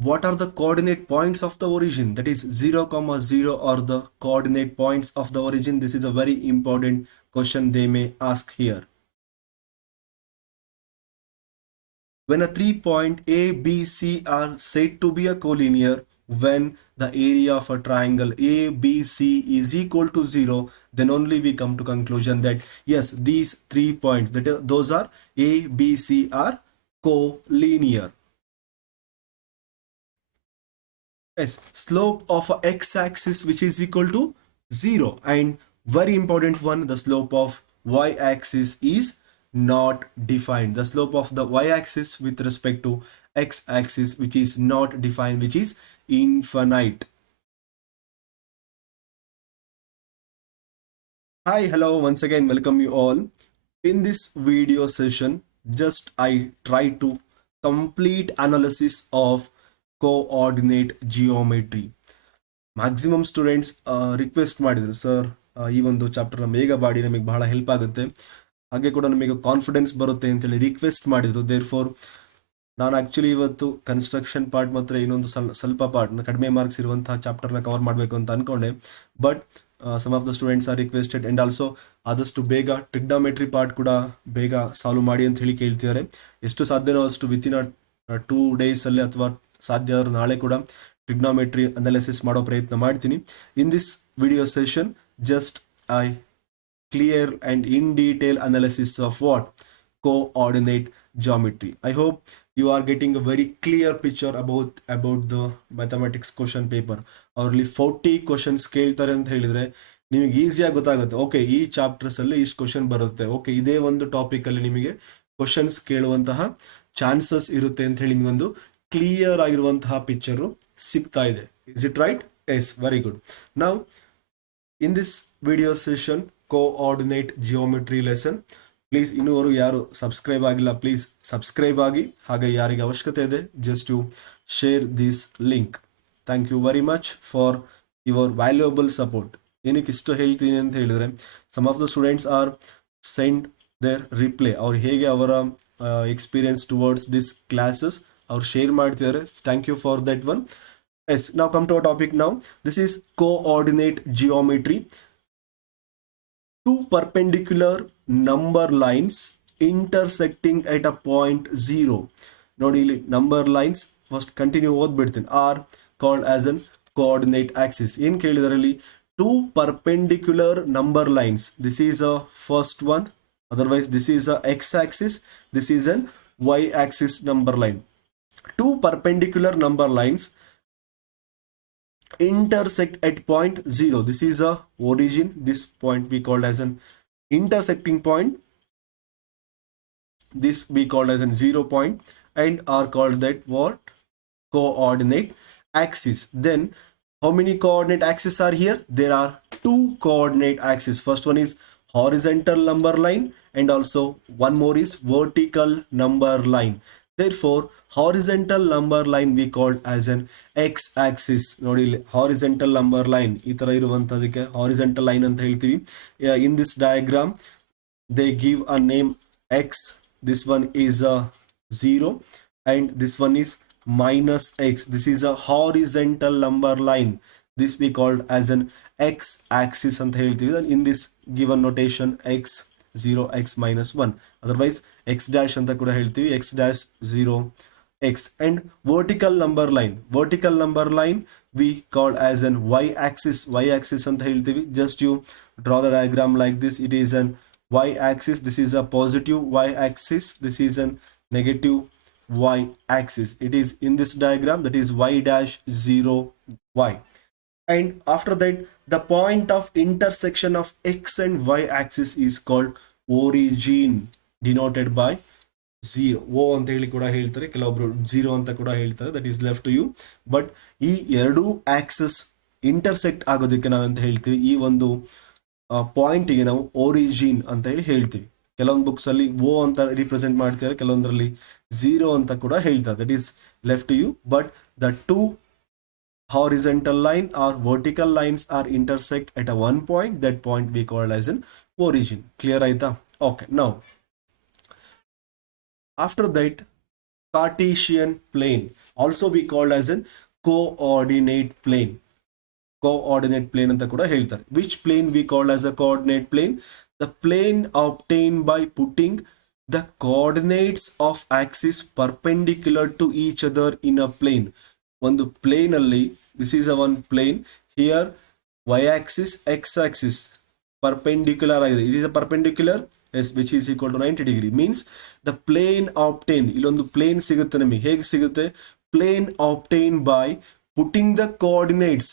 What are the coordinate points of the origin? That is 0, 0 are the coordinate points of the origin. This is a very important question they may ask here. When a 3 point A, B, C are said to be a collinear, when the area of a triangle A, B, C is equal to 0, then only we come to conclusion that yes, these 3 points, those are A, B, C are collinear. Yes, slope of a x-axis which is equal to 0, and very important one, the slope of y-axis is not defined. The slope of the y-axis with respect to x-axis which is not defined, which is infinite. Hi, hello, once again welcome you all. In this video session, just I try to complete analysis of coordinate geometry. Maximum students request ಮಾಡಿದರು, sir ಈ ಒಂದು ಚಾಪ್ಟರ್ನ ಬೇಗ ಮಾಡಿ, ನಮಗೆ ಬಹಳ help ಆಗುತ್ತೆ, ಹಾಗೆ ಕೂಡ ನಮಗೆ ಕಾನ್ಫಿಡೆನ್ಸ್ ಬರುತ್ತೆ ಅಂತೇಳಿ ರಿಕ್ವೆಸ್ಟ್ ಮಾಡಿದರು. ದೇರ್ ಫೋರ್ ನಾನು ಆ್ಯಕ್ಚುಲಿ ಇವತ್ತು ಕನ್ಸ್ಟ್ರಕ್ಷನ್ ಪಾರ್ಟ್ ಮತ್ತು ಇನ್ನೊಂದು ಸ್ವಲ್ಪ ಪಾರ್ಟ್ ಕಡಿಮೆ ಮಾರ್ಕ್ಸ್ ಇರುವಂತಹ ಚಾಪ್ಟರ್ನ ಕವರ್ ಮಾಡಬೇಕು ಅಂತ ಅಂದ್ಕೊಂಡೆ. But some of the students are requested and also ಆದಷ್ಟು ಬೇಗ ಟ್ರಿಗ್ನಾಮೆಟ್ರಿ ಪಾರ್ಟ್ ಕೂಡ ಬೇಗ ಸಾಲ್ವ್ ಮಾಡಿ ಅಂತ ಹೇಳಿ ಕೇಳ್ತಿದ್ದಾರೆ. ಎಷ್ಟು ಸಾಧ್ಯನೋ ಅಷ್ಟು ವಿತಿನ್ 2 ಡೇಸಲ್ಲಿ ಅಥವಾ ಸಾಧ್ಯ ಆದರೂ ನಾಳೆ ಕೂಡ ಟ್ರಿಗ್ನಾಮೆಟ್ರಿ ಅನಾಲಿಸಿಸ್ ಮಾಡೋ ಪ್ರಯತ್ನ ಮಾಡ್ತೀನಿ. ಇನ್ this video session just I clear and in detail analysis of what? Coordinate geometry. I hope you are getting a very clear picture about the mathematics question paper. ಅವರಲ್ಲಿ 40 ಕ್ವಶನ್ಸ್ ಕೇಳ್ತಾರೆ ಅಂತ ಹೇಳಿದ್ರೆ ನಿಮಗೆ ಈಸಿಯಾಗಿ ಗೊತ್ತಾಗುತ್ತೆ, ಓಕೆ ಈ ಚಾಪ್ಟರ್ಸ್ ಅಲ್ಲಿ ಇಷ್ಟು ಕ್ವಶನ್ ಬರುತ್ತೆ, ಓಕೆ ಇದೇ ಒಂದು ಟಾಪಿಕ್ ಅಲ್ಲಿ ನಿಮಗೆ ಕ್ವಶನ್ಸ್ ಕೇಳುವಂತಹ ಚಾನ್ಸಸ್ ಇರುತ್ತೆ ಅಂತ ಹೇಳಿ ನಿಮಗೊಂದು ಕ್ಲಿಯರ್ ಆಗಿರುವಂತಹ ಪಿಕ್ಚರು ಸಿಗ್ತಾ ಇದೆ. Is it right? Yes, very good. ನಾವು in this video session coordinate geometry lesson, please ಇನ್ನೂವರು ಯಾರು ಸಬ್ಸ್ಕ್ರೈಬ್ ಆಗಿಲ್ಲ ಪ್ಲೀಸ್ ಸಬ್ಸ್ಕ್ರೈಬ್ ಆಗಿ, ಹಾಗೆ ಯಾರಿಗೆ ಅವಶ್ಯಕತೆ ಇದೆ just to share this link. Thank you very much for your valuable support. ಏನಕ್ಕೆ ಇಷ್ಟು ಹೇಳ್ತೀನಿ ಅಂತ ಹೇಳಿದ್ರೆ, some of the students are send their reply, ಅವ್ರು ಹೇಗೆ ಅವರ ಎಕ್ಸ್ಪೀರಿಯನ್ಸ್ ಟುವರ್ಡ್ಸ್ ದಿಸ್ ಕ್ಲಾಸಸ್ ಅವ್ರು ಶೇರ್ ಮಾಡ್ತಿದ್ದಾರೆ. Thank you for that one. Yes, now come to our topic now. This is coordinate geometry. Two perpendicular number lines intersecting at a point 0. ನೋಡಿ ಇಲ್ಲಿ number lines first continue ಓದ್ಬಿಡ್ತೀನಿ. Are called as an coordinate axis. ಏನು ಕೇಳಿದಾರೆ ಇಲ್ಲಿ? Two perpendicular number lines. This is a first one, otherwise this is a X axis, this is an Y axis number line. Two perpendicular number lines intersect at point 0. This is a origin. This point we called as an intersecting point. This we called as an 0 point and are called that what? Coordinate axis. Then how many coordinate axes are here? There are two coordinate axes. First one is horizontal number line and also one more is vertical number line. Therefore horizontal number line we called as an x axis. ನೋಡಿ ಇಲ್ಲಿ horizontal number line ಈ ತರ ಇರುವಂತದಕ್ಕೆ horizontal line ಅಂತ ಹೇಳ್ತೀವಿ. In this diagram they give a name x. This one is a 0 and this one is minus x. This is a horizontal number line. This we called as an x axis ಅಂತ ಹೇಳ್ತೀವಿ. In this given notation x 0 x minus 1, otherwise x dash ಅಂತ ಕೂಡ ಹೇಳ್ತೀವಿ, x dash 0 x. And vertical number line we call as an y axis ಅಂತ ಹೇಳ್ತೀವಿ. Just you draw the diagram like this. It is an y axis. This is a positive y axis. This is an negative y axis. It is in this diagram, that is y dash 0 y. And after that the point of intersection of x and y axis is called origin, denoted by 0. ಓ ಅಂತ ಹೇಳಿ ಕೂಡ ಹೇಳ್ತಾರೆ, ಕೆಲವೊಬ್ರು 0 ಅಂತ ಕೂಡ ಹೇಳ್ತಾರೆ. That is left to you. But ಈ ಎರಡೂ ಆಕ್ಸಸ್ ಇಂಟರ್ಸೆಕ್ಟ್ ಆಗೋದಕ್ಕೆ ನಾವಂತ ಹೇಳ್ತೀವಿ, ಈ ಒಂದು ಪಾಯಿಂಟಿಗೆ ನಾವು ಒರಿಜಿನ್ ಅಂತ ಹೇಳಿ ಹೇಳ್ತೀವಿ. ಕೆಲವೊಂದು ಬುಕ್ಸ್ ಅಲ್ಲಿ ಓ ಅಂತ ರಿಪ್ರೆಸೆಂಟ್ ಮಾಡ್ತಾರೆ, ಕೆಲವೊಂದರಲ್ಲಿ 0 ಅಂತ ಕೂಡ ಹೇಳ್ತಾರೆ. That is left to you. But the two horizontal line or vertical lines are intersect at a one point. That point we call as an origin. Clear aita? Okay, now after that Cartesian plane, also be called as an coordinate plane. Coordinate plane ಅಂತ ಕೂಡ ಹೇಳ್ತಾರೆ. Which plane we call as a coordinate plane? The plane obtained by putting the coordinates of axis perpendicular to each other in a plane. ಒಂದು plane ಅಲ್ಲಿ, this is a one plane, here y axis x axis perpendicular ಆಗಿದೆ. It is a perpendicular, yes, which is equal to 90 degree. Means the plane obtained, ಇಲ್ಲೊಂದು plane ಸಿಗುತ್ತೆ ನಮಗೆ. ಹೇಗೆ ಸಿಗುತ್ತೆ? Plane obtained by putting the coordinates,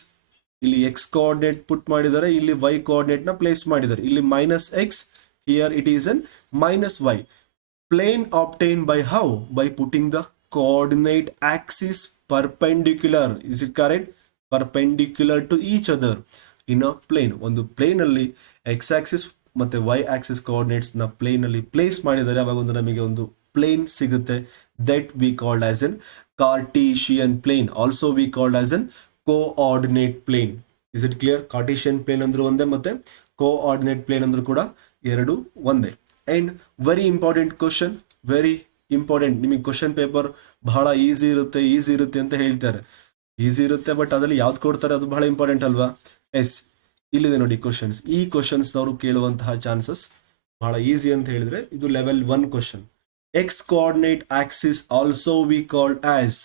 ಇಲ್ಲಿ x coordinate put ಮಾಡಿದ್ದಾರೆ, ಇಲ್ಲಿ y coordinate ನ ಪ್ಲೇಸ್ ಮಾಡಿದ್ದಾರೆ. ಇಲ್ಲಿ minus x, here it is an minus y. Plane obtained by how? By putting the coordinate axis perpendicular. Is it correct? Perpendicular to each other in a plane. ಒಂದು plane ಅಲ್ಲಿ x axis ಮತ್ತೆ y axis coordinates ನ plane ಅಲ್ಲಿ place ಮಾಡಿದರೆ ಅವಾಗ ಒಂದು ನಮಗೆ ಒಂದು plane ಸಿಗುತ್ತೆ. That we called as an Cartesian plane. Also we called as an co-ordinate plane. Is it clear? Cartesian plane ಅಂದ್ರೂ ಒಂದೇ ಮತ್ತೆ co-ordinate plane ಅಂದ್ರೂ ಕೂಡ ಎರಡು ಒಂದೇ. And very important question, very important. ನಿಮಗೆ ಕ್ವಶನ್ ಪೇಪರ್ ಬಹಳ ಈಸಿ ಇರುತ್ತೆ ಅಂತ ಹೇಳ್ತಾರೆ. ಈಸಿ ಇರುತ್ತೆ, ಬಟ್ ಅದರಲ್ಲಿ ಯಾವ್ದು ಕೊಡ್ತಾರೆ ಅದು ಬಹಳ ಇಂಪಾರ್ಟೆಂಟ್ ಅಲ್ವಾ? ಎಸ್, ಇಲ್ಲಿದೆ ನೋಡಿ ಕ್ವಶನ್ಸ್. ಈ ಕ್ವಶನ್ಸ್ ಅವರು ಕೇಳುವಂತಹ ಚಾನ್ಸಸ್ ಬಹಳ ಈಸಿ ಅಂತ ಹೇಳಿದ್ರೆ ಇದು level 1 question. X coordinate Axis also we called as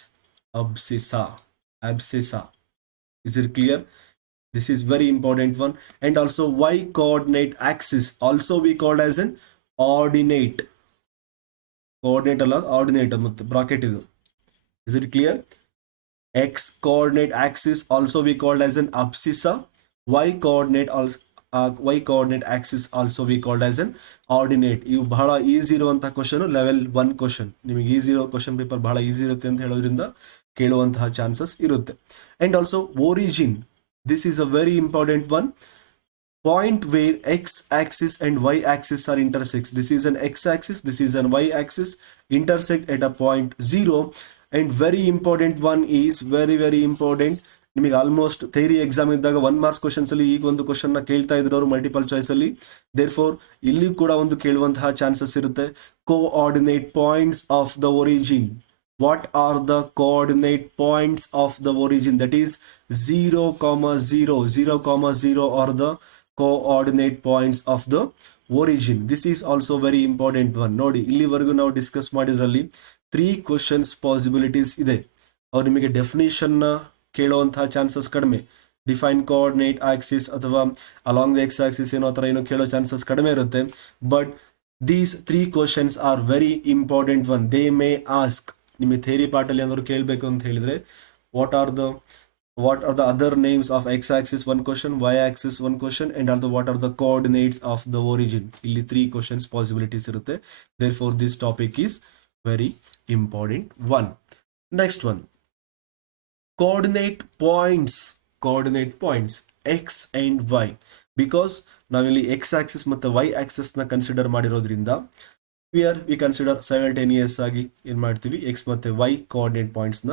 abscissa. Is it clear? This is very important one. And also y coordinate axis also we called as an ordinate. Coordinate ಅಲ್ಲ, ordinate ಮತ್ತೆ bracket ಇದು. Is it clear? X coordinate axis also we called as an abscissa. Y coordinate axis also we called as an ordinate. ಇವು ಬಹಳ easy ಇರುವಂತಹ question, level 1 question. ನಿಮಗೆ easy ಇರೋ question paper ಬಹಳ easy ಇರುತ್ತೆ ಅಂತ ಹೇಳೋದ್ರಿಂದ ಕೇಳುವಂತಹ ಚಾನ್ಸಸ್ ಇರುತ್ತೆ. And also origin, this is a very important one. Point where x axis and y axis are intersects. This is an x axis, this is an y axis, intersect at a point 0. And very important one is very important. ನಿಮಗೆ almost theory exam ಇದ್ದಾಗ 1 marks questions ಅಲ್ಲಿ ಈಗ ಒಂದು question ನ ಕೇಳ್ತಾ ಇದ್ರು ಅವರು multiple choice ಅಲ್ಲಿ. ದೇರ್ಫೋರ್ ಇಲ್ಲಿ ಕೂಡ ಒಂದು ಕೇಳುವಂತಹ ಚಾನ್ಸಸ್ ಇರುತ್ತೆ. Coordinate points of the origin. What are the coordinate points of the origin? That is 0, 0 are the coordinate points of the origin. This is also very important one. ನೋಡಿ, ಇಲ್ಲಿವರೆಗೂ ನಾವು discuss ಮಾಡಿದ್ರಲ್ಲಿ 3 questions possibilities ಇದೆ. ಅವ್ರು ನಿಮಗೆ definition ನ ಕೇಳುವಂತಹ chances ಕಡಿಮೆ. Define coordinate Axis ಅಥವಾ ಅಲಾಂಗ್ ದ ಎಕ್ಸ್ ಆಕ್ಸಿಸ್ ಏನೋ ಥರ ಏನೋ ಕೇಳೋ ಚಾನ್ಸಸ್ ಕಡಿಮೆ ಇರುತ್ತೆ. But these 3 questions are very important one. They may ask, ನಿಮಗೆ ಥಿಯರಿ ಪಾರ್ಟಲ್ಲಿ ಏನಾದ್ರು ಕೇಳಬೇಕು ಅಂತ ಹೇಳಿದ್ರೆ what are the other names of x axis 1 question, y axis 1 question, and also what are the coordinates of the origin. ಇಲ್ಲಿ 3 questions possibilities ಇರುತ್ತೆ. Therefore this topic is very important one. Next one, coordinate points x and y. Because ನಾವಿಲ್ಲಿ x axis ಮತ್ತು y axis ನ consider ಮಾಡಿರೋದ್ರಿಂದ we consider simultaneous ಆಗಿ ಏನು ಮಾಡ್ತೀವಿ, x ಮತ್ತು y coordinate points ನ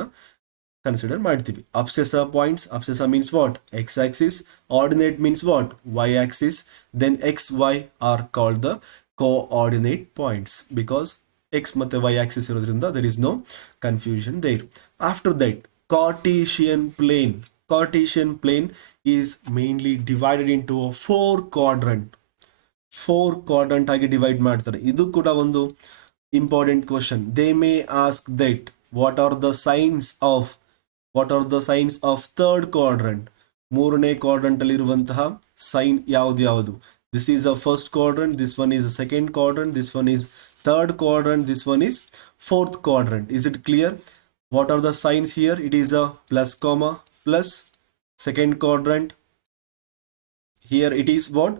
ಕನ್ಸಿಡರ್ ಮಾಡ್ತೀವಿ. abscissa points, abscissa means what? X axis. Ordinate means what? Y axis. Then x, y are called the coordinate points because x ಮತ್ತೆ y axis ಇರೋದ್ರಿಂದ there is no confusion there. After that, Cartesian plane. Cartesian plane is mainly divided into a 4 quadrant ಆಗಿ divide ಮಾಡ್ತಾರೆ. ಇದು ಕೂಡ ಒಂದು important question. They may ask that what are the signs of third quadrant. 3ನೇ quadrant ಅಲ್ಲಿ ಇರುವಂತಹ sign ಯಾವುದು? This is a first quadrant, this one is a second quadrant, this one is third quadrant, this one is fourth quadrant. Is it clear? What are the signs here? It is a plus comma plus. Second quadrant here it is what?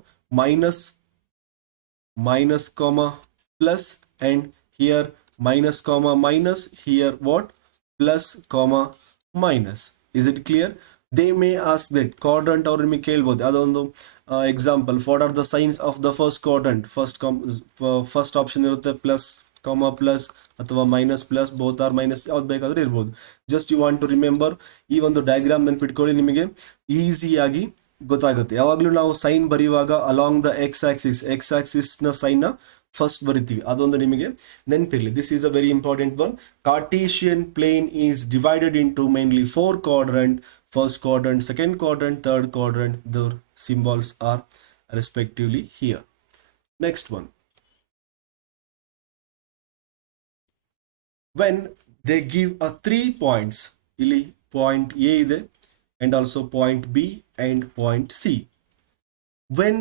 minus comma plus, and here minus comma minus, here what? Plus comma minus. Is it clear? They may ask that quadrant or ನಿಮಗೆ ಕೇಳ್ಬೋದು. ಅದೊಂದು example. What are the signs of the first quadrant? First option ಇರುತ್ತೆ plus comma plus ಅಥವಾ minus plus, both are minus, ಯಾವ್ದು ಬೇಕಾದ್ರೆ ಇರ್ಬೋದು. Just you want to remember ಈ ಒಂದು ಡಯಾಗ್ರಾಮ್ ನೆನ್ಪಿಟ್ಕೊಳ್ಳಿ, ನಿಮಗೆ ಈಸಿಯಾಗಿ ಗೊತ್ತಾಗುತ್ತೆ. ಯಾವಾಗಲೂ ನಾವು ಸೈನ್ ಬರೆಯುವಾಗ ಅಲಾಂಗ್ ದ ಎಕ್ಸ್ ಆಕ್ಸಿಸ್ ನ ಸೈನ್ ನ ಫಸ್ಟ್ ಬರಿತೀವಿ, ಅದೊಂದು ನಿಮಗೆ ನೆನಪಿರಲಿ. This is a very important one. Cartesian plane is divided into mainly 4 quadrant. First quadrant, second quadrant, third quadrant. The symbols are respectively here. Next one. When they give a 3 points, ಇಲ್ಲಿ point A ಇದೆ and also point B and point C. When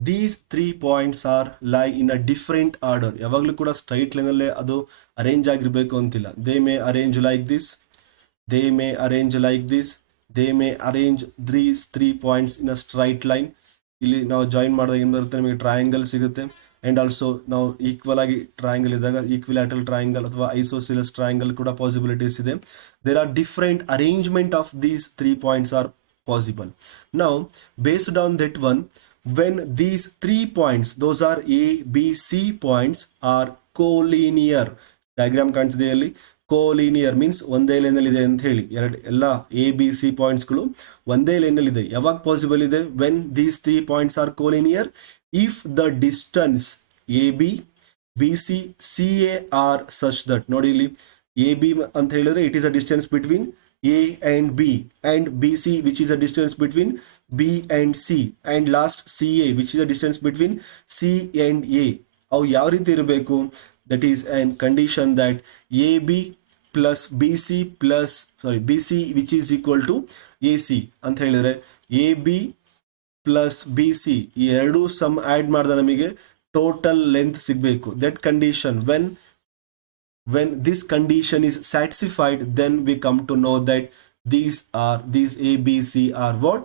these 3 points are lie in a different order, ಯಾವಾಗಲೂ ಕೂಡ straight ಲೈನಲ್ಲೇ ಅದು arrange ಆಗಿರಬೇಕು ಅಂತಿಲ್ಲ. They may arrange like this, they may arrange like this, they may arrange these 3 points in a straight line. ಇಲ್ಲಿ ನಾವು join ಮಾಡಿದಾಗ ಏನು ಬರುತ್ತೆ, ನಮಗೆ ಟ್ರಯಾಂಗಲ್ ಸಿಗುತ್ತೆ. ಆ್ಯಂಡ್ ಆಲ್ಸೋ ನಾವು ಈಕ್ವಲ್ ಆಗಿ ಟ್ರಯಾಂಗಲ್ ಇದ್ದಾಗ ಈಕ್ವಿಲ್ಯಾಟರಲ್ ಟ್ರಯಾಂಗಲ್ ಅಥವಾ ಐಸೋಸಿಲಸ್ ಟ್ರಯಾಂಗಲ್ ಕೂಡ ಪಾಸಿಬಿಲಿಟೀಸ್ ಇದೆ. There are different arrangement of these 3 points are possible. Now, based on that one, when these 3 points, those are A, B, C points, are collinear. Diagram ಕಾಣಿಸಿದೆ ಅಲ್ಲಿ. Collinear means ಒಂದೇ ಲೈನಲ್ಲಿ ಇದೆ ಅಂತ ಹೇಳಿ. ಎಲ್ಲ A, B, C ಪಾಯಿಂಟ್ಸ್ಗಳು ಒಂದೇ ಲೈನಲ್ಲಿ ಇದೆ. ಯಾವಾಗ ಪಾಸಿಬಲ್ ಇದೆ? When these 3 points are collinear, if the distance AB, BC, CA are such that, ನೋಡಿ ಇಲ್ಲಿ AB ಅಂತ ಹೇಳಿದ್ರೆ it is a distance between A and B, and BC which is a distance between B and C, and last CA which is a distance between C and A. ಅವು ಯಾವ ರೀತಿ ಇರಬೇಕು? That is an condition that AB plus BC plus BC which is equal to AC ಅಂತ ಹೇಳಿದ್ರೆ AB plus BC ಈ ಎರಡು some add ಮಾಡಿದ ನಮಗೆ ಟೋಟಲ್ ಲೆಂತ್ ಸಿಗಬೇಕು. That condition, when this condition is satisfied, then we come to know that these A, B, C are what?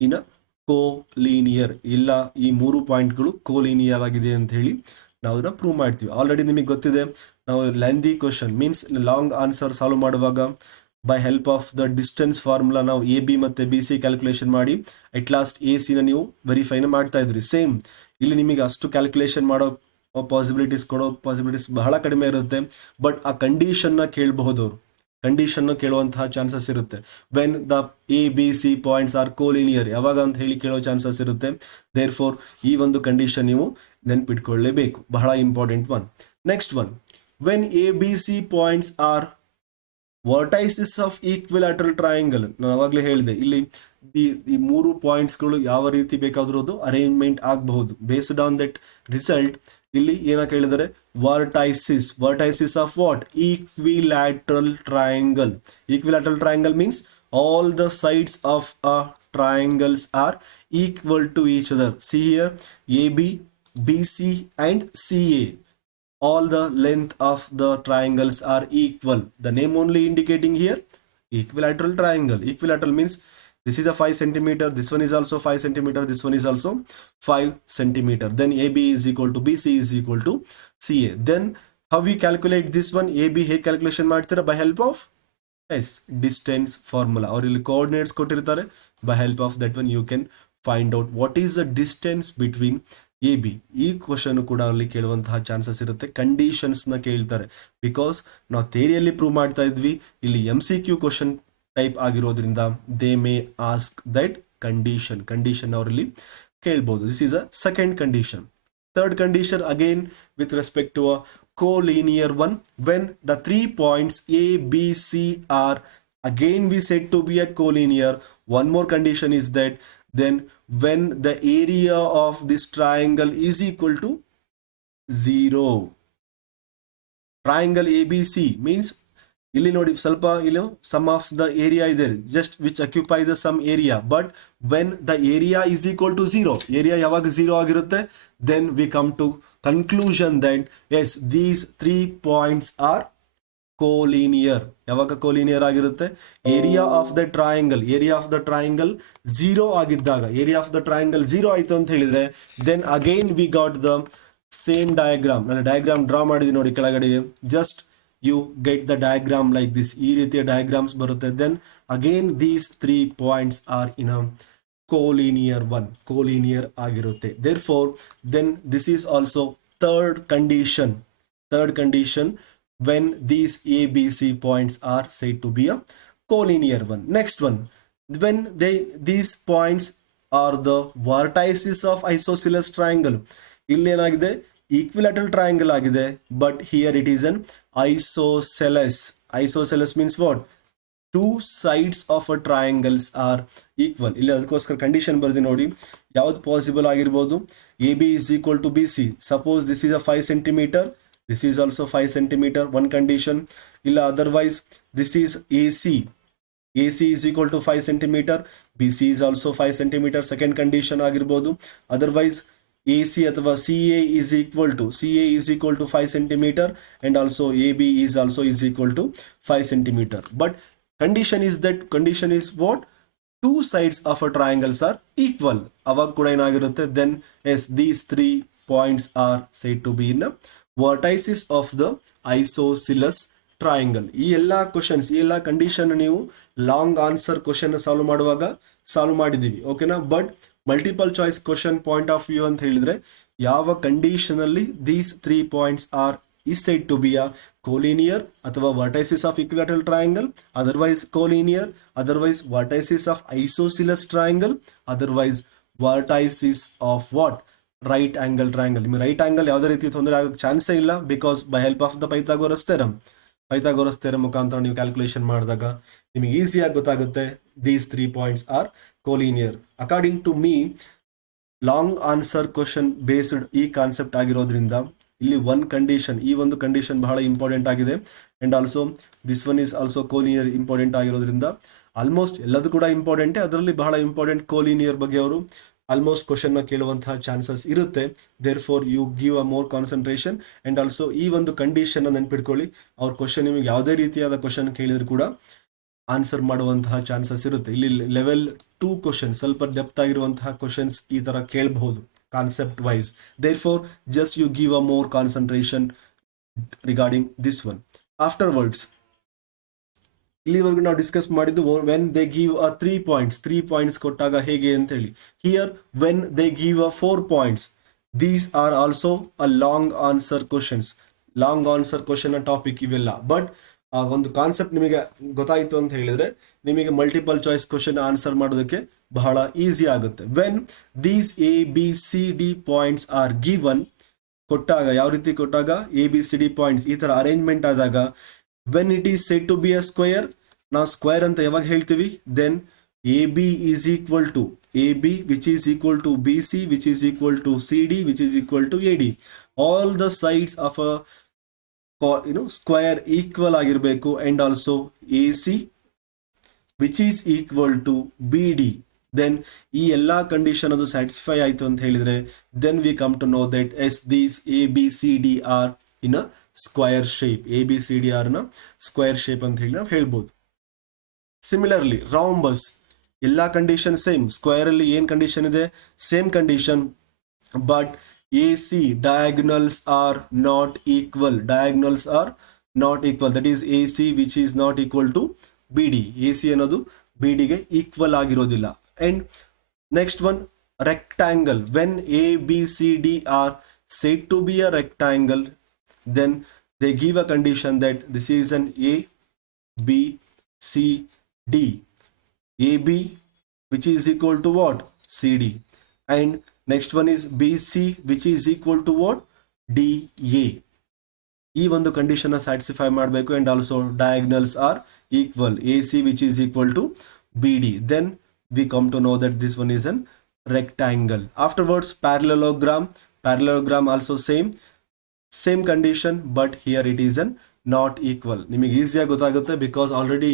In a co-linear. ಇಲ್ಲ, ಈ 3 ಪಾಯಿಂಟ್ಗಳು co-linear ಆಗಿದೆ ಅಂತ ಹೇಳಿ ನಾವು ಅದನ್ನ ಪ್ರೂವ್ ಮಾಡ್ತೀವಿ. ಆಲ್ರೆಡಿ ನಿಮಗೆ ಗೊತ್ತಿದೆ, ನಾವು lengthy question means long answer solve ಮಾಡುವಾಗ by help of the distance formula ನಾವು ಎ ಬಿ ಮತ್ತು ಬಿ ಸಿ ಕ್ಯಾಲ್ಕುಲೇಷನ್ ಮಾಡಿ ಅಟ್ ಲಾಸ್ಟ್ ಎ ಸಿನ ನೀವು ವೆರಿಫೈನ ಮಾಡ್ತಾ ಇದ್ರಿ. ಸೇಮ್ ಇಲ್ಲಿ ನಿಮಗೆ ಅಷ್ಟು ಕ್ಯಾಲ್ಕುಲೇಷನ್ ಮಾಡೋ ಕೊಡೋ ಪಾಸಿಬಿಲಿಟೀಸ್ ಬಹಳ ಕಡಿಮೆ ಇರುತ್ತೆ. ಬಟ್ ಆ ಕಂಡೀಷನ್ನ ಕೇಳಬಹುದು ಅವರು, ಕಂಡೀಷನ್ನ ಕೇಳುವಂತಹ ಚಾನ್ಸಸ್ ಇರುತ್ತೆ. When the A B C points are collinear, ಯಾವಾಗ ಅಂತ ಹೇಳಿ ಕೇಳೋ ಚಾನ್ಸಸ್ ಇರುತ್ತೆ. ದೇರ್ ಫೋರ್ ಈ ಒಂದು ಕಂಡೀಷನ್ ನೀವು ನೆನ್ಪಿಟ್ಕೊಳ್ಳೇಬೇಕು, ಬಹಳ important one. Next one, when A B C points are vertices of equilateral triangle. ನಾನು ಆವಾಗಲೇ ಹೇಳಿದೆ, ಇಲ್ಲಿ ಈ 3 ಪಾಯಿಂಟ್ಸ್ಗಳು ಯಾವ ರೀತಿ ಬೇಕಾದರೂ ಅದು ಅರೇಂಜ್ಮೆಂಟ್ ಆಗಬಹುದು. ಬೇಸ್ಡ್ ಆನ್ ದಟ್ ರಿಸಲ್ಟ್ ಇಲ್ಲಿ ಏನಕ್ಕೆ ಹೇಳಿದರೆ vertices of what? Equilateral triangle. Equilateral triangle means all the sides of a triangles are equal to each other. See here, AB, BC and CA. All the length of the triangles are equal. The name only indicating here equilateral triangle. Equilateral means this is a 5 centimeter, this one is also 5 centimeter, this one is also 5 centimeter. Then AB is equal to BC is equal to CA. Then how we calculate this one? AB ಹೇಗೆ calculation ಮಾಡ್ತೀರಾ? By help of distance formula, or ಇಲ್ಲಿ coordinates ಕೊಟ್ಟಿರ್ತಾರೆ. By help of that one you can find out what is the distance between AB. ಈ question ಕೂಡ ಅಲ್ಲಿ ಕೇಳುವಂತಹ chances ಇರುತ್ತೆ. ಕಂಡೀಷನ್ಸ್ನ ಕೇಳ್ತಾರೆ, ಬಿಕಾಸ್ ನಾವು ಥಿಯರಿಯಲ್ಲಿ ಪ್ರೂವ್ ಮಾಡ್ತಾ ಇದ್ವಿ. ಇಲ್ಲಿ MCQ ಕ್ವಶನ್ ಟೈಪ್ ಆಗಿರೋದ್ರಿಂದ they may ask that condition ಅವರಲ್ಲಿ ಕೇಳ್ಬೋದು. This is a second condition. Third condition again with respect to a co-linear one, when the 3 points A, B, C are again we said to be a co-linear. One more condition is that then when the area of this triangle is equal to 0. Triangle ABC means ಇಲ್ಲಿ ನೋಡಿ ಸ್ವಲ್ಪ ಇಲ್ಲಿ some of the area ಇದೆ just which occupy the some area, but when the area is equal to 0, area ಯಾವಾಗ 0 ಆಗಿರುತ್ತೆ, then we come to conclusion that yes, these 3 points are collinear. ಯಾವಾಗ collinear ಆಗಿರುತ್ತೆ? Area of the triangle 0 ಆಗಿದ್ದಾಗ, area of the triangle 0 ಆಯಿತು ಅಂತ ಹೇಳಿದ್ರೆ then again we got the same diagram. ನಾನು diagram draw ಮಾಡಿದ್ದೀನಿ ನೋಡಿ ಕೆಳಗಡೆಗೆ. Just you get the diagram like this. ಈ ರೀತಿಯ ಡಯಾಗ್ರಾಮ್ಸ್ ಬರುತ್ತೆ. Then again these 3 points are in a collinear ಆಗಿರುತ್ತೆ. Therefore then this is also third condition when these ABC points are said to be a collinear one. Next one, when these points are the vertices of isosceles triangle. ಇಲ್ಲಿ ಏನಾಗಿದೆ, equilateral triangle ಆಗಿದೆ, but here it is an isosceles. Isosceles means what? Two sides of a triangles are equal. ಇಲ್ಲಿ ಅದಕ್ಕೋಸ್ಕರ condition ಬರ್ದಿ ನೋಡಿ, ಯಾವ್ದು possible ಆಗಿರ್ಬೋದು? A B is equal to B C. Suppose this is a 5 centimetre, this is also 5 centimeter, one condition. Illa otherwise this is AC is equal to 5 centimeter, BC is also 5 centimeter, second condition ಆಗಿರ್ಬೋದು. Otherwise AC ಅಥವಾ CA is equal to 5 centimeter, and also AB is equal to 5 centimeter. But condition is what? Two sides of a triangles are equal. ಅವಾಗ ಕೂಡ ಏನಾಗಿರುತ್ತೆ? Then yes, these 3 points are said to be in a vertices of the isosceles triangle. ಈ ಎಲ್ಲ questions, ಈ ಎಲ್ಲ condition ನೀವು long answer question solve ಮಾಡುವಾಗ solve ಮಾಡಿದ್ದೀವಿ, ಓಕೆನಾ? But multiple choice question point of view ಅಂತ ಹೇಳಿದ್ರೆ, ಯಾವ ಕಂಡೀಷನ್ ಅಲ್ಲಿ these 3 points R is said to be a collinear ಅಥವಾ vertices of equilateral triangle, otherwise collinear, otherwise vertices of isosceles triangle, otherwise vertices of what? Right angle triangle. ನಿಮಗೆ right angle ಯಾವುದೇ ರೀತಿ ತೊಂದರೆ ಆಗೋಕ್ಕೆ ಚಾನ್ಸೇ ಇಲ್ಲ, because by help of the Pythagoras theorem ಮುಖಾಂತರ ನೀವು ಕ್ಯಾಲ್ಕುಲೇಷನ್ ಮಾಡಿದಾಗ ನಿಮಗೆ ಈಸಿಯಾಗಿ ಗೊತ್ತಾಗುತ್ತೆ these 3 points are collinear. According to me, long answer question based ಈ ಕಾನ್ಸೆಪ್ಟ್ ಆಗಿರೋದ್ರಿಂದ ಇಲ್ಲಿ ಈ ಒಂದು ಕಂಡೀಷನ್ ಬಹಳ ಇಂಪಾರ್ಟೆಂಟ್ ಆಗಿದೆ. And also this one is also collinear important ಆಗಿರೋದ್ರಿಂದ ಆಲ್ಮೋಸ್ಟ್ ಎಲ್ಲದೂ ಕೂಡ ಇಂಪಾರ್ಟೆಂಟೇ, ಅದರಲ್ಲಿ ಬಹಳ ಇಂಪಾರ್ಟೆಂಟ್ ಕೋಲಿನಿಯರ್ ಬಗ್ಗೆ ಅವರು ಆಲ್ಮೋಸ್ಟ್ ಕ್ವಶನ್ನ ಕೇಳುವಂತಹ ಚಾನ್ಸಸ್ ಇರುತ್ತೆ. Therefore you give a more concentration. And also ಈ ಒಂದು ಕಂಡೀಷನ್ನ ನೆನ್ಪಿಟ್ಕೊಳ್ಳಿ, ಅವ್ರ ಕ್ವಶನ್ ನಿಮಗೆ ಯಾವುದೇ ರೀತಿಯಾದ ಕ್ವಶನ್ ಕೇಳಿದ್ರು ಕೂಡ ಆನ್ಸರ್ ಮಾಡುವಂತಹ ಚಾನ್ಸಸ್ ಇರುತ್ತೆ. ಇಲ್ಲಿ ಲೆವೆಲ್ 2 ಕ್ವಶನ್, ಸ್ವಲ್ಪ ಡೆಪ್ತ್ ಆಗಿರುವಂತಹ ಕ್ವಶನ್ಸ್ ಈ ಥರ ಕೇಳಬಹುದು concept wise. Therefore just you give a more concentration regarding this one. Afterwards ಇಲ್ಲಿವರೆಗೂ ನಾವು ಡಿಸ್ಕಸ್ ಮಾಡಿದ್ದು when they give a 3 points ಕೊಟ್ಟಾಗ ಹೇಗೆ ಅಂತ ಹೇಳಿ. Here when they give a 4 points, these are also a long answer question topic ಇವೆಲ್ಲ. But ಆ ಒಂದು ಕಾನ್ಸೆಪ್ಟ್ ನಿಮಗೆ ಗೊತ್ತಾಯಿತು ಅಂತ ಹೇಳಿದ್ರೆ ನಿಮಗೆ ಮಲ್ಟಿಪಲ್ ಚಾಯ್ಸ್ ಕ್ವಶನ್ ಆನ್ಸರ್ ಮಾಡೋದಕ್ಕೆ ಬಹಳ ಈಸಿ ಆಗುತ್ತೆ. When these ABCD points are given, ಕೊಟ್ಟಾಗ ಯಾವ ರೀತಿ ಕೊಟ್ಟಾಗ ABCD ಪಾಯಿಂಟ್ಸ್ ಈ ಥರ ಅರೇಂಜ್ಮೆಂಟ್ ಆದಾಗ, when it is said to be a square, ನಾವು ಸ್ಕ್ವೇರ್ ಅಂತ ಯಾವಾಗ ಹೇಳ್ತೀವಿ? Then AB is equal to AB, which is equal to BC, which is equal to CD, which is equal to AD. All the sides of a square equal ಆಗಿರಬೇಕು. and also AC, which is equal to BD. Then ಈ ಎಲ್ಲ condition ಅದು satisfy ಆಯಿತು ಅಂತ ಹೇಳಿದರೆ, then we come to know that these ABCD are in a square shape. ABCD ನ square shape ಅಂತ ಹೇಳಿ ನಾವು ಹೇಳ್ಬೋದು. ಸಿಮಿಲರ್ಲಿ ರಾಂಬಸ್, ಎಲ್ಲ ಕಂಡೀಷನ್ ಸೇಮ್. ಸ್ಕ್ವಯರ್ ಅಲ್ಲಿ ಏನು ಕಂಡೀಷನ್ ಇದೆ? Same condition, but AC diagonals are not equal. That is AC which is not equal to BD. AC ಅನ್ನೋದು BD ಗೆ ಈಕ್ವಲ್ ಆಗಿರೋದಿಲ್ಲ. And next one rectangle. When ABCD are said to be a rectangle, then they give a condition that this is an ABCD. AB which is equal to what? CD. And next one is BC which is equal to what? DA. ಈ ಒಂದು condition satisfy ಮಾಡಬೇಕು. And also diagonals are equal. AC which is equal to BD. Then we come to know that this one is an rectangle. Afterwards parallelogram also same condition, but here it is an not equal. ನಿಮಗೆ ಈಸಿಯಾಗಿ ಗೊತ್ತಾಗುತ್ತೆ, because already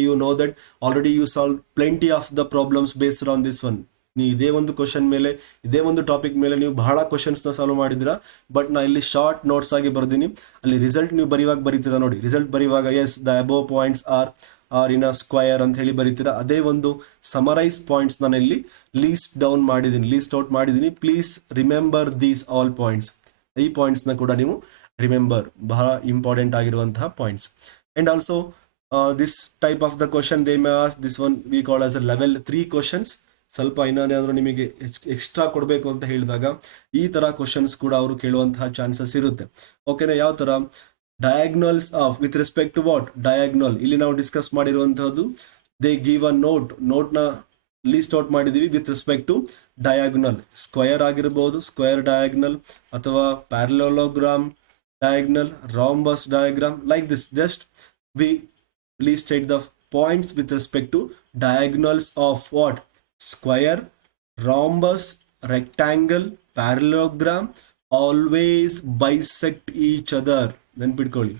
you solve plenty of the problems based on this one. ನೀವು ಇದೇ ಒಂದು question ಮೇಲೆ, ಇದೇ ಒಂದು topic ಮೇಲೆ ನೀವು ಬಹಳ ಕ್ವಶನ್ಸ್ನ ಸಾಲ್ವ್ ಮಾಡಿದ್ದೀರಾ. ಬಟ್ ನಾ ಇಲ್ಲಿ ಶಾರ್ಟ್ ನೋಟ್ಸ್ ಆಗಿ ಬರ್ದೀನಿ. ಅಲ್ಲಿ ರಿಸಲ್ಟ್ ನೀವು ಬರೀತೀರಾ ನೋಡಿ. ರಿಸಲ್ಟ್ ಬರೀವಾಗ as the above points are in a square ಅಂತ ಹೇಳಿ ಬರೀತೀರಾ. ಅದೇ ಒಂದು ಸಮರೈಸ್ ಪಾಯಿಂಟ್ಸ್ ನಾನು ಇಲ್ಲಿ ಲೀಸ್ಟ್ ಔಟ್ ಮಾಡಿದ್ದೀನಿ. Please remember these all points. ಈ ಪಾಯಿಂಟ್ಸ್ನ ಕೂಡ ನೀವು ರಿಮೆಂಬರ್, ಬಹಳ ಇಂಪಾರ್ಟೆಂಟ್ ಆಗಿರುವಂತಹ points. And also this type of the question they may ask, this one we call as a level 3 questions. ಸ್ವಲ್ಪ ಏನಾದರೂ ನಿಮಗೆ ಎಕ್ಸ್ಟ್ರಾ ಕೊಡಬೇಕು ಅಂತ ಹೇಳಿದಾಗ ಈ ಥರ ಕ್ವಶನ್ಸ್ ಕೂಡ ಅವರು ಕೇಳುವಂತಹ ಚಾನ್ಸಸ್ ಇರುತ್ತೆ. ಓಕೆನಾ? ಯಾವ ಥರ? Diagonals of with respect to what? Diagonal. ಇಲ್ಲಿ ನಾವು ಡಿಸ್ಕಸ್ ಮಾಡಿರುವಂತಹದ್ದು ದೇ ಗಿವ್ ಅ ನೋಟ್ನ ಲೀಸ್ಟ್ ಔಟ್ ಮಾಡಿದೀವಿ with respect to diagonal. Square ಆಗಿರ್ಬೋದು, ಸ್ಕ್ವೇರ್ ಡಯಾಗ್ನಲ್, ಅಥವಾ parallelogram diagonal, rhombus diagram, like this. Just we listed the points with respect to diagonals of what? Square, rhombus, rectangle, parallelogram, always bisect each other. ನೆನ್ಪಿಟ್ಕೊಳ್ಳಿ.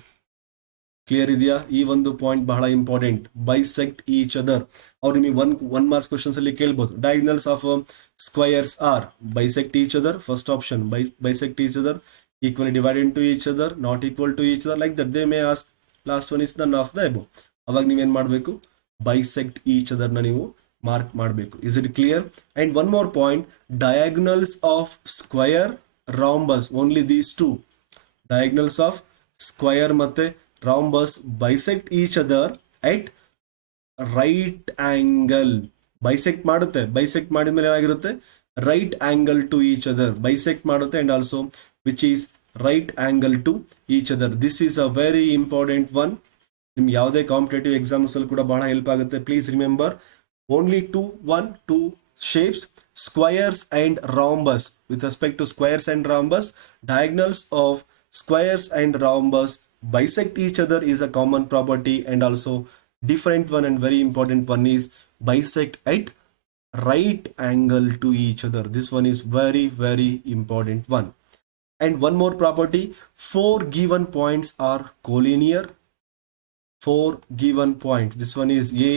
Clear ಇದೆಯಾ? ಈ ಒಂದು point ಬಹಳ important. Bisect each other. ಅವ್ರು ನಿಮಗೆ one marks questions ಅಲ್ಲಿ ಕೇಳ್ಬೋದು. Diagonals of squares are bisect each other. First option bisect each other, equally divided into each other, not equal to each other, like that. They may ask. Last one is none of the above. ಅವಾಗ ನೀವೇನು ಮಾಡಬೇಕು? Bisect each ಅದರ್ನ ನೀವು mark ಮಾಡಬೇಕು. Is it clear? And one more point, diagonals of square, rhombus, only these two. Diagonals of square ಮತ್ತೆ rhombus bisect each other at right angle. Bisect ಮಾಡುತ್ತೆ. Bisect ಮಾಡಿದ ಮೇಲೆ ಏನಾಗಿರುತ್ತೆ? Right angle to each other. Bisect ಮಾಡುತ್ತೆ and also which is right angle to each other. This is a very important one. ನಿಮ್ಗೆ ಯಾವುದೇ competitive exams ಅಲ್ಲಿ ಕೂಡ ಬಹಳ ಹೆಲ್ಪ್ ಆಗುತ್ತೆ. Please remember, only two shapes, squares and rhombus. With respect to squares and rhombus, diagonals of squares and rhombus bisect each other is a common property, and also different one and very important one is bisect at right angle to each other. This one is very, very important one. And one more property, 4 given points are collinear. 4 given points. This one is A,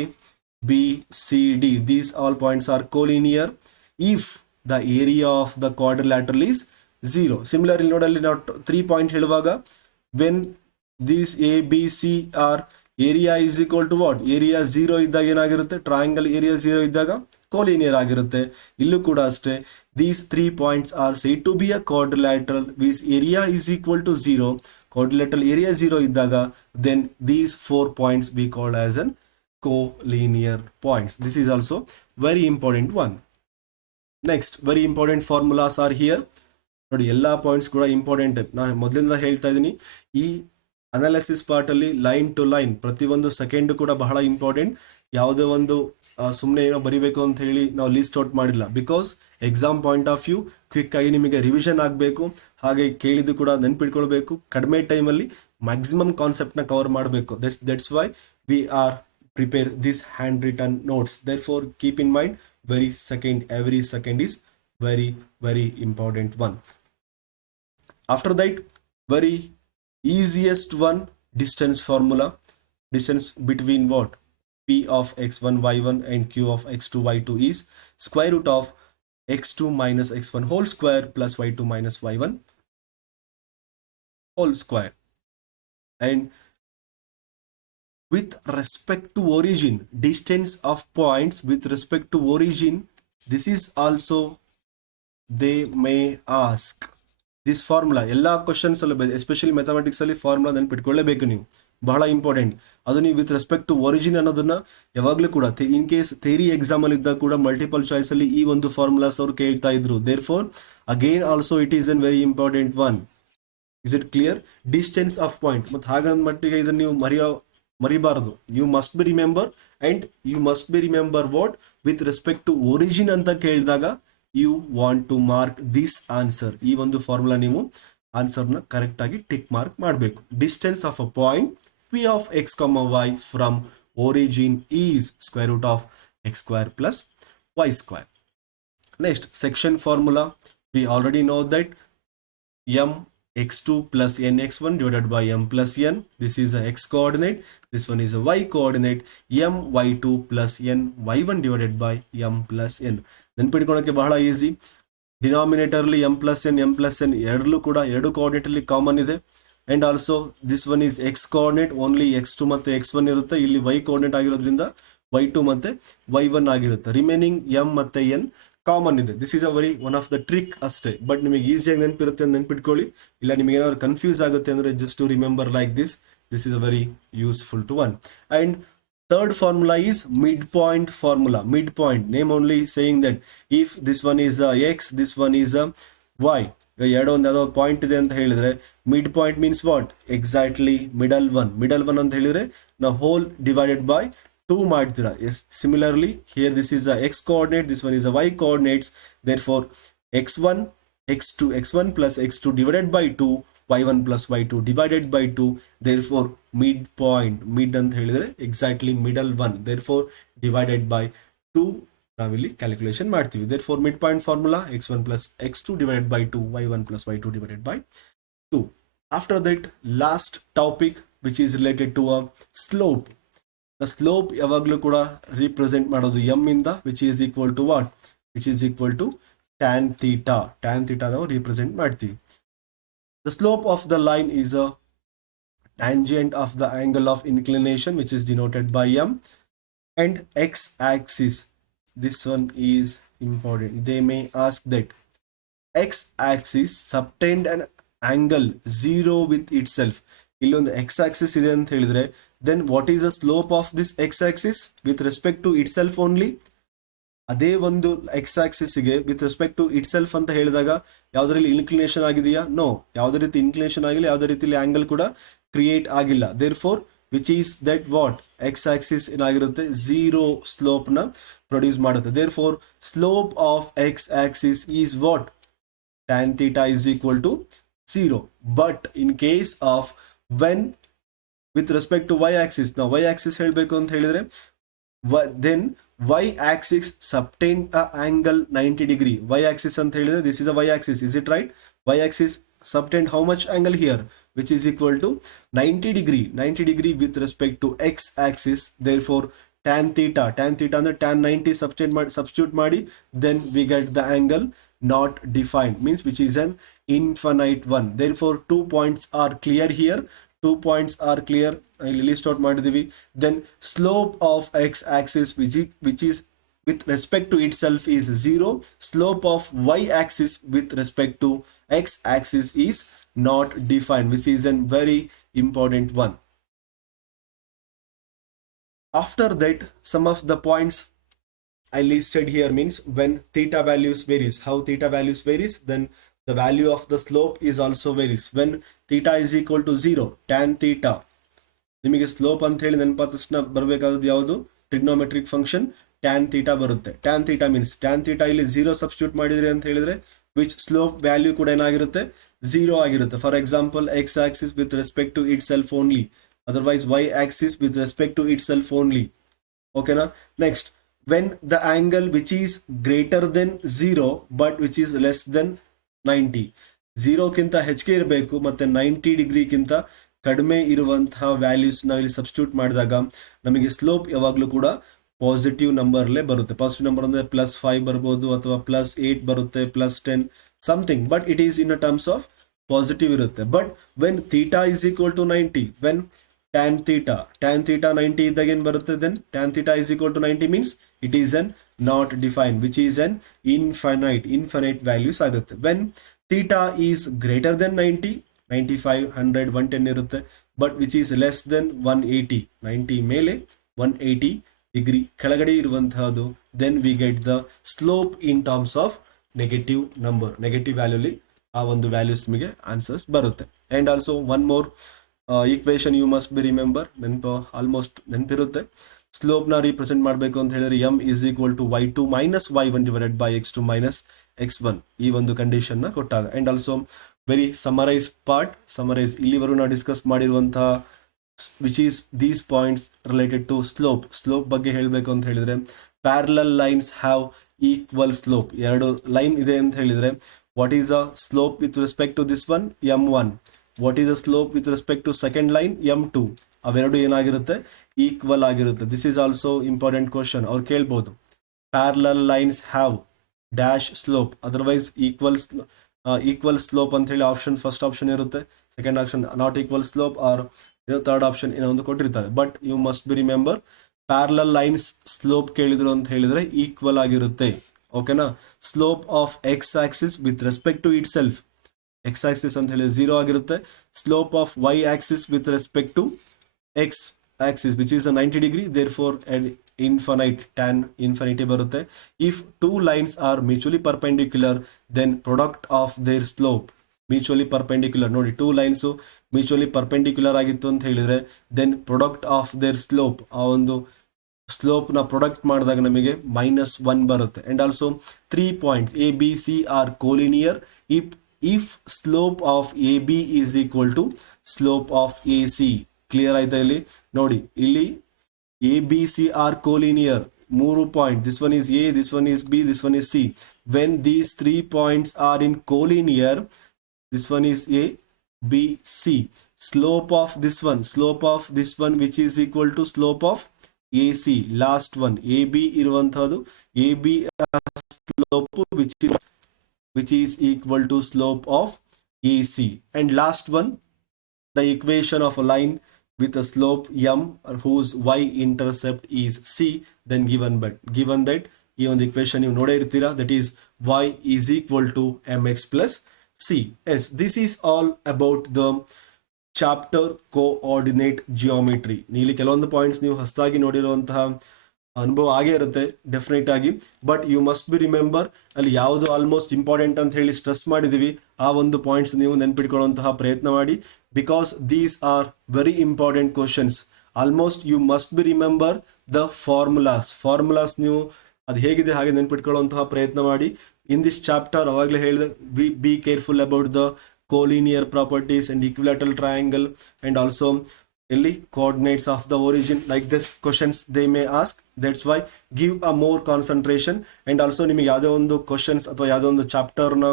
B, C, D. These all points are collinear if the area of the quadrilateral is 0. Similarly, nodalli now 3 point ಹೇಳುವಾಗ, when these A, B, C are area is equal to what? Area 0 ಇದ್ದಾಗ ಏನಾಗಿರುತ್ತೆ? Triangle area 0 ಇದ್ದಾಗ collinear ಆಗಿರುತ್ತೆ. ಇಲ್ಲೂ ಕೂಡ ಅಷ್ಟೇ. These 3 points are said to be a quadrilateral with area is equal to 0. Quadrilateral area 0 iddaga, then these 4 points be called as an collinear points. This is also very important one. Next, very important formulas are here. ನೋಡಿ, ಎಲ್ಲ points ಕೂಡ important. ನಾನು ಮೊದಲಿಂದ ಹೇಳ್ತಾ ಇದ್ದೀನಿ, ಈ analysis part ಅಲ್ಲಿ line to line ಪ್ರತಿಯೊಂದು ಸೆಕೆಂಡ್ ಕೂಡ ಬಹಳ ಇಂಪಾರ್ಟೆಂಟ್. ಯಾವುದೇ ಒಂದು ಸುಮ್ಮನೆ ಏನೋ ಬರಿಬೇಕು ಅಂತ ಹೇಳಿ ನಾವು ಲಿಸ್ಟ್ ಔಟ್ ಮಾಡಿಲ್ಲ. Because exam point of view quick ಆಗಿ ನಿಮಗೆ ರಿವಿಷನ್ ಆಗಬೇಕು, ಹಾಗೆ ಕೇಳಿದ್ದು ಕೂಡ ನೆನ್ಪಿಟ್ಕೊಳ್ಬೇಕು. ಕಡಿಮೆ ಟೈಮಲ್ಲಿ ಮ್ಯಾಕ್ಸಿಮಮ್ ಕಾನ್ಸೆಪ್ಟ್ನ ಕವರ್ ಮಾಡಬೇಕು. That's why we are prepare this handwritten notes. Therefore keep in mind, every second is very, very important one. After that, very easiest one, distance formula. Distance between what? P of x1 y1 and q of x2 y2 is square root of x2 minus x1 whole square plus y2 minus y1 whole square. And with respect to origin, distance of points with respect to origin, this is also they may ask. This formula ಎಲ್ಲ questions ಅಲ್ಲ, especially mathematics ಅಲ್ಲಿ formula ನೆನ್ಪಿಟ್ಕೊಳ್ಳೇಬೇಕು ನೀವು, ಬಹಳ important. ಅದು ನೀವು with respect to origin ಅನ್ನೋದನ್ನ ಯಾವಾಗಲೂ ಕೂಡ ಇನ್ ಕೇಸ್ ಥಿಯರಿ ಎಕ್ಸಾಮ್ ಅಲ್ಲಿ ಇದ್ದಾಗ ಕೂಡ ಮಲ್ಟಿಪಲ್ ಚಾಯ್ಸ್ ಅಲ್ಲಿ ಈ ಒಂದು ಫಾರ್ಮುಲಾಸ್ ಅವ್ರು ಕೇಳ್ತಾ ಇದ್ರು. Therefore again also it is an very important one. Is it clear? Distance of point ಮತ್ತು ಹಾಗಂದ ಮಟ್ಟಿಗೆ ಇದನ್ನು ನೀವು ಮರಿಬಾರದು. You must be remember, and you must be remember what with respect to origin ಅಂತ ಕೇಳಿದಾಗ you want to mark this answer. ಈ ಒಂದು ಫಾರ್ಮುಲಾ ನೀವು ಆನ್ಸರ್ನ ಕರೆಕ್ಟ್ ಆಗಿ ಟಿಕ್ ಮಾರ್ಕ್ ಮಾಡಬೇಕು. Distance of a point p of x comma y from origin is square root of x square plus y square. Next, section formula. We already know that m x2 plus n x1 divided by m plus n. This is a x coordinate. This one is a y coordinate. m y2 plus n y1 divided by m plus n. ನೆನ್ಪಿಟ್ಕೊಳ್ಳೋಕೆ ಬಹಳ easy. ಡಿನಾಮಿನೇಟರ್ಲಿ m plus n ಎರಡಲ್ಲೂ ಕೂಡ ಎರಡು coordinate ಅಲ್ಲಿ common ಇದೆ. And also this one is X coordinate, only x2 ಮತ್ತೆ x1 ಇರುತ್ತೆ. ಇಲ್ಲಿ y coordinate ಆಗಿರೋದ್ರಿಂದ y2 ಮತ್ತೆ y1 ಆಗಿರುತ್ತೆ. ರಿಮೈನಿಂಗ್ m ಮತ್ತೆ n ಕಾಮನ್ ಇದೆ. This is a very one of the trick ಅಷ್ಟೇ, ಬಟ್ ನಿಮಗೆ ಈಸಿಯಾಗಿ ನೆನಪಿರುತ್ತೆ ಅಂತ ನೆನ್ಪಿಟ್ಕೊಳ್ಳಿ. ಇಲ್ಲ ನಿಮಗೆ ಏನಾದ್ರು ಕನ್ಫ್ಯೂಸ್ ಆಗುತ್ತೆ ಅಂದ್ರೆ just to remember like this. This is a very useful to one. And third formula is midpoint formula. Midpoint, name only saying that if this one is a x, this one is a y. ಎರಡು ಒಂದು ಯಾವುದೋ point ಇದೆ ಅಂತ ಹೇಳಿದ್ರೆ mid point means what? Exactly middle one. Middle one ಅಂತ ಹೇಳಿದ್ರೆ ನಾವು whole divided by 2 ಮಾಡ್ತೀರಾ. Yes, similarly here this is a x coordinate, this one is a y coordinates. Therefore x1 x1 plus x2 divided by 2, y1 plus y2 divided by 2. Therefore midpoint, mid ಅಂತ ಹೇಳಿದ್ರೆ exactly middle one, therefore divided by 2 ನಾವಿಲ್ಲಿ calculation ಮಾಡ್ತೀವಿ. therefore midpoint formula x1 plus x2 divided by 2, y1 plus y2 divided by 2. After that, last topic which is related to a slope. The slope ಯಾವಾಗಲೂ ಕೂಡ represent ಮಾಡೋದು m ಇಂದ, which is equal to what? Which is equal to tan theta. Tan theta ನಾವು represent ಮಾಡ್ತೀವಿ. The slope of the line is a tangent of the angle of inclination, which is denoted by m, and x-axis. This one is important. They may ask that x-axis subtend an angle 0 with itself. ಇಲ್ಲೊಂದು x-axis ಇದೆ ಅಂತ ಹೇಳಿದ್ರೆ, then what is the slope of this x-axis with respect to itself only? ಅದೇ ಒಂದು x-axis ಗೆ with respect to itself ಅಂತ ಹೇಳಿದಾಗ ಯಾವುದರಲ್ಲಿ ಇನ್ಕ್ಲಿನೇಷನ್ ಆಗಿದೆಯಾ? ನೋ, ಯಾವುದೇ ರೀತಿ ಇನ್ಕ್ಲಿನೇಷನ್ ಆಗಿಲ್ಲ, ಯಾವುದೇ ರೀತಿಯಲ್ಲಿ ಆಂಗಲ್ ಕೂಡ ಕ್ರಿಯೇಟ್ ಆಗಿಲ್ಲ. therefore which is that what? x-axis ಏನಾಗಿರುತ್ತೆ? 0 ಸ್ಲೋಪ್ ನ ಪ್ರೊಡ್ಯೂಸ್ ಮಾಡುತ್ತೆ. therefore slope of x-axis is what? Tan theta is equal to 0. But in case of when with respect to y-axis, now y-axis ಹೇಳಬೇಕು ಅಂತ ಹೇಳಿದ್ರೆ then y-axis subtend a angle 90 degree. y-axis ಅಂತ ಹೇಳಿದ್ರೆ this is a y-axis, is it right? y-axis subtend how much angle here? Which is equal to 90 degree. 90 degree with respect to x-axis. therefore tan theta ಅಂದ್ರೆ tan 90 substitute ಮಾಡಿ, then we get the angle not defined, means which is an infinite one. therefore 2 points are clear here. 2 points are clear. ಇಲ್ಲಿ list out ಮಾಡಿದೀವಿ. then slope of x-axis which is with respect to itself is 0. slope of y-axis with respect to x-axis is not defined, which is a very important one. After that, some of the points I listed here means when theta values varies. How theta values varies? Then the value of the slope is also varies. When theta is equal to 0, tan theta, ನಿಮಗೆ slope ಅಂತ ಹೇಳಿ ನೆನಪಾದ ತಕ್ಷಣ ಬರಬೇಕಾದದ್ದು ಯಾವುದು? Trigonometric function tan theta ಬರುತ್ತೆ. tan theta means tan theta ಇಲ್ಲಿ 0 substitute ಮಾಡಿದ್ರಿ ಅಂತ ಹೇಳಿದ್ರೆ which slope value ಕೂಡ ಏನಾಗಿರುತ್ತೆ? 0 ಆಗಿರುತ್ತೆ. For example x axis with respect to itself only, otherwise y axis with respect to itself only. ಓಕೆನಾ? Next, when the angle which is greater than 0 but which is less than 90, 0 ಕಿಂತ ಹೆಚ್ಚಿಗೆ ಇರಬೇಕು ಮತ್ತೆ 90 ಡಿಗ್ರಿಗಿಂತ ಕಡಿಮೆ ಇರುವಂತಹ ವ್ಯಾಲ್ಯೂಸ್ ನಾವಿಲ್ಲಿ substitute ಮಾಡಿದಾಗ ನಮಗೆ ಸ್ಲೋಪ್ ಯಾವಾಗಲೂ ಕೂಡ ಪಾಸಿಟಿವ್ ನಂಬರ್ಲೇ ಬರುತ್ತೆ. ಪಾಸಿಟಿವ್ ನಂಬರ್ ಅಂದರೆ +5 ಬರ್ಬೋದು ಅಥವಾ +8 ಬರುತ್ತೆ, +10 something, but it is in a terms of positive ಇರುತ್ತೆ. But when theta is equal to 90, when tan theta 90 ಇದ್ದಾಗ ಏನು ಬರುತ್ತೆ? Then tan theta is equal to 90 means it is an not defined, which is an infinite values ಆಗುತ್ತೆ. when theta is greater than 90, 95, 100, 110 ಇರುತ್ತೆ, but which is less than 180, 90 ಮೇಲೆ 180 degree ಕೆಳಗಡೆ ಇರುವಂತಹದ್ದು, then we get the slope in terms of negative number. Negative ವ್ಯಾಲ್ಯೂಲಿ ಆ ಒಂದು values ನಿಮಗೆ answers ಬರುತ್ತೆ. and also one more equation you must be remember, almost ನೆನಪಿರುತ್ತೆ. ಸ್ಲೋಪ್ ನ ರಿಪ್ರೆಸೆಂಟ್ ಮಾಡಬೇಕು ಅಂತ ಹೇಳಿದ್ರೆ m is equal to y2 minus y1 divided by x2 minus x1, ಈ ಒಂದು ಕಂಡೀಷನ್ ನ ಕೊಟ್ಟಾಗ. ಅಂಡ್ ಆಲ್ಸೋ ವೆರಿ ಸಮರೈಸ್ ಇಲ್ಲಿವರೆಗೂ ನಾವು ಡಿಸ್ಕಸ್ ಮಾಡಿರುವಂತಹ which is these points related to slope ಬಗ್ಗೆ ಹೇಳಬೇಕು ಅಂತ ಹೇಳಿದ್ರೆ, parallel lines have equal slope. ಎರಡು ಲೈನ್ ಇದೆ ಅಂತ ಹೇಳಿದ್ರೆ, what is a slope with respect to this one? m1. What is the slope with respect to second line? m2. ಅವೆರಡು ಏನಾಗಿರುತ್ತೆ? ಈಕ್ವಲ್ ಆಗಿರುತ್ತೆ. This is also important question, ಅವ್ರು ಕೇಳ್ಬೋದು. Parallel lines have dash slope, otherwise equal slope ಅಂತ ಹೇಳಿ option, first option ಇರುತ್ತೆ, second option not equal slope, or third option ಏನೋ ಒಂದು ಕೊಟ್ಟಿರ್ತಾರೆ. But you must be remember, parallel lines slope ಕೇಳಿದ್ರು ಅಂತ ಹೇಳಿದ್ರೆ ಈಕ್ವಲ್ ಆಗಿರುತ್ತೆ. ಓಕೆನಾ? Slope of X axis with respect to itself, X axis ಅಂತ ಹೇಳಿ 0 ಆಗಿರುತ್ತೆ. Slope of Y axis with respect to X axis which is 90 degree, therefore infinite, tan infinity ಬರುತ್ತೆ. If two lines are mutually perpendicular, then product of their slope mutually perpendicular. ನೋಡಿ, two lines mutually perpendicular ಆಗಿತ್ತು ಅಂತ ಹೇಳಿದ್ರೆ, then product of their slope, ಆ ಒಂದು slope ನ product ಮಾಡಿದಾಗ ನಮಗೆ -1 ಬರುತ್ತೆ. And also 3 points A B C are collinear if slope of A B is equal to slope of A C. Clear ಆಯ್ತಾ? ಇಲ್ಲಿ ನೋಡಿ, ಇಲ್ಲಿ A B C are collinear, 3 point, this one is A, this one is B, this one is C. When these 3 points are in collinear, this one is A, B, C. Slope of this one which is equal to slope of AC, last one AB ಇರುವಂತಹದ್ದು AB slope which is equal to slope of AC. And last one, the equation of a line with a slope m whose y-intercept is c, then given that ಈ ಒಂದು equation ನೀವು ನೋಡೇ ಇರ್ತೀರಾ, that is y is equal to mx plus c. Yes, this is all about the chapter coordinate geometry. ಇಲ್ಲಿ ಕೆಲವೊಂದು points ನೀವು ಹೊಸದಾಗಿ ನೋಡಿರುವಂತಹ ಅನುಭವ ಆಗೇ ಇರುತ್ತೆ ಡೆಫಿನೆಟ್ ಆಗಿ. But you must be remember, ಅಲ್ಲಿ ಯಾವುದು ಆಲ್ಮೋಸ್ಟ್ ಇಂಪಾರ್ಟೆಂಟ್ ಅಂತ ಹೇಳಿ ಸ್ಟ್ರೆಸ್ ಮಾಡಿದೀವಿ ಆ ಒಂದು ಪಾಯಿಂಟ್ಸ್ ನೀವು ನೆನ್ಪಿಟ್ಕೊಳ್ಳುವಂತಹ ಪ್ರಯತ್ನ ಮಾಡಿ, because these are very important questions. Almost you must be remember the formulas ನೀವು ಅದು ಹೇಗಿದೆ ಹಾಗೆ ನೆನ್ಪಿಟ್ಕೊಳ್ಳುವಂತಹ ಪ್ರಯತ್ನ ಮಾಡಿ. ಇನ್ ದಿಸ್ ಚಾಪ್ಟರ್ ಅವಾಗಲೇ ಹೇಳಿದೆ, be careful about the collinear properties and equilateral triangle, and also any coordinates of the origin. Like this questions they may ask, that's why give a more concentration. And also ನಿಮಗೆ ಯಾವುದೇ ಒಂದು questions ಅಥವಾ ಯಾವುದೋ ಒಂದು ಚಾಪ್ಟರ್ನ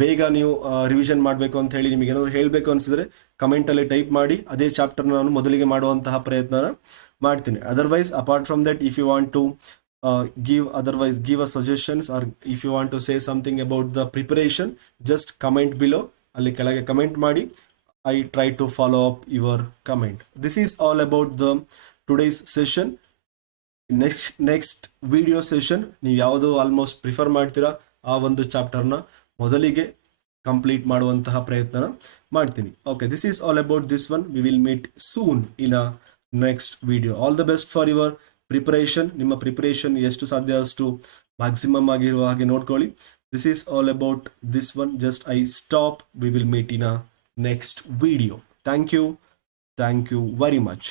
ಬೇಗ ನೀವು revision ಮಾಡಬೇಕು ಅಂತ ಹೇಳಿ ನಿಮಗೆ ಏನಾದರೂ ಹೇಳಬೇಕು ಅನಿಸಿದ್ರೆ ಕಮೆಂಟಲ್ಲಿ ಟೈಪ್ ಮಾಡಿ, ಅದೇ ಚಾಪ್ಟರ್ನ ನಾನು ಮೊದಲಿಗೆ ಮಾಡುವಂತಹ ಪ್ರಯತ್ನ ಮಾಡ್ತೀನಿ. Otherwise apart from that, if you want to give a suggestions, or if you want to say something about the preparation, just comment below. ಅಲ್ಲಿ ಕೆಳಗೆ ಕಮೆಂಟ್ ಮಾಡಿ, I try to follow up your comment. This is all about the today's session. Next video session ನೀವು ಯಾವುದು almost prefer ಮಾಡ್ತೀರಾ ಆ ಒಂದು ಚಾಪ್ಟರ್ನ ಮೊದಲಿಗೆ complete ಮಾಡುವಂತಹ ಪ್ರಯತ್ನ ಮಾಡ್ತೀನಿ. Okay, this is all about this one. We will meet soon in a next video. All the best for your preparation. ನಿಮ್ಮ ಪ್ರಿಪರೇಷನ್ ಎಷ್ಟು ಸಾಧ್ಯ ಅಷ್ಟು ಮ್ಯಾಕ್ಸಿಮಮ್ ಆಗಿರುವ ಹಾಗೆ ನೋಡ್ಕೊಳ್ಳಿ. This is all about this one. Just I stop. We will meet in a next video. Thank you very much.